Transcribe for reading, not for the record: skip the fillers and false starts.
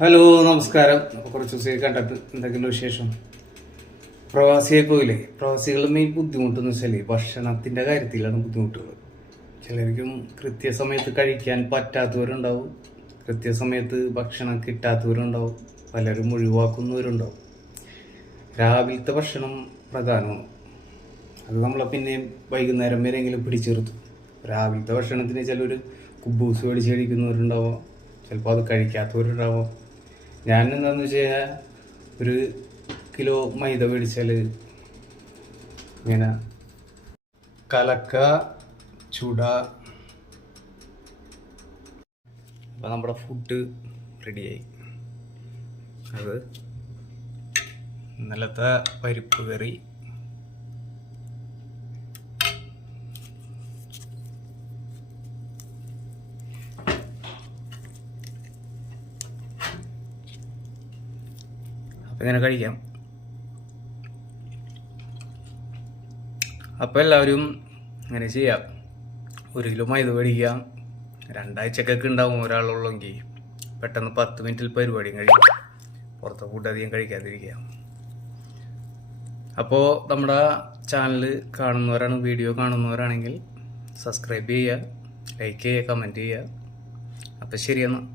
Hello, നമസ്കാരം. അപ്പോൾ കുറച്ച് ദിവസമായി കണ്ടിട്ട് എന്തൊക്കെയുണ്ട് വിശേഷം? പ്രവാസിയായി പോയില്ലേ? പ്രവാസികളുടെ മെയിൻ ബുദ്ധിമുട്ടെന്ന് വെച്ചാൽ ഭക്ഷണത്തിൻ്റെ കാര്യത്തിലാണ് ബുദ്ധിമുട്ടുകൾ. ചിലർക്കും കൃത്യസമയത്ത് കഴിക്കാൻ പറ്റാത്തവരുണ്ടാവും, കൃത്യസമയത്ത് ഭക്ഷണം കിട്ടാത്തവരുണ്ടാവും, പലരും ഒഴിവാക്കുന്നവരുണ്ടാവും. രാവിലത്തെ ഭക്ഷണം പ്രധാനമാണ്. അത് നമ്മളെ പിന്നെയും വൈകുന്നേരം വരെയെങ്കിലും പിടിച്ചു നിർത്തും. രാവിലത്തെ ഭക്ഷണത്തിന് ചിലർ കുബൂസ് മേടിച്ച് കഴിക്കുന്നവരുണ്ടാവും, ചിലപ്പോൾ അത് കഴിക്കാത്തവരുണ്ടാവും. ഞാൻ എന്താണെന്ന് വെച്ച് കഴിഞ്ഞാൽ 1 കിലോ മൈദ മേടിച്ചാൽ ഇങ്ങനെ കലക്ക ചുട. അപ്പം നമ്മുടെ ഫുഡ് റെഡിയായി. അത് ഇന്നലത്തെ പരിപ്പ് കറി, അപ്പം ഇങ്ങനെ കഴിക്കാം. അപ്പോൾ എല്ലാവരും ഇങ്ങനെ ചെയ്യാം. 1 കിലോ മൈദ മേടിക്കാം. 2 ആഴ്ചക്കൊക്കെ ഉണ്ടാവും ഒരാളുള്ളെങ്കിൽ. പെട്ടെന്ന് 10 മിനിറ്റിൽ പരിപാടിയും കഴിയും. പുറത്തെ ഫുഡ് അധികം കഴിക്കാതിരിക്കുക. അപ്പോൾ നമ്മുടെ ചാനൽ കാണുന്നവരാണ്, വീഡിയോ കാണുന്നവരാണെങ്കിൽ സബ്സ്ക്രൈബ് ചെയ്യുക, ലൈക്ക് ചെയ്യുക, കമൻറ്റ് ചെയ്യുക. അപ്പോൾ ശരിയെന്നാൽ.